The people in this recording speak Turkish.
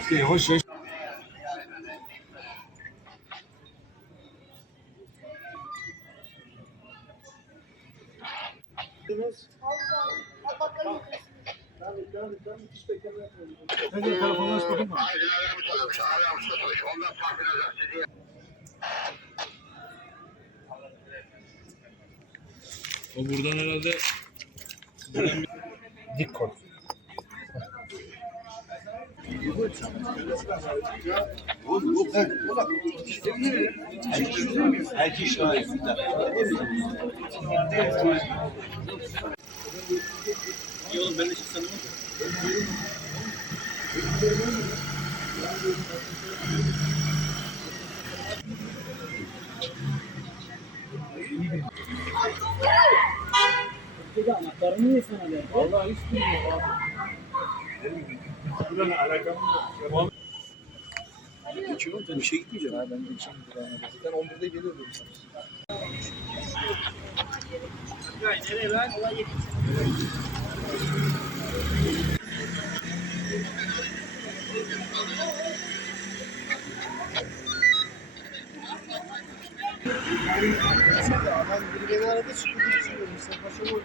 İşte yavaş yavaş. Telefonla aç. O buradan herhalde Dik koy. Erkek şahit. İyi oğlum ben de çıksam Vallahi hiç bilmiyorum abi. Buranın alakam yok. Geçiyorum ben işe gitmeyeceğim. Ya ben geçeyim buranın. Zaten 11'de geliyordum sana. Adam biri beni aradı çıktı geçiyorum. Mustafa Şovu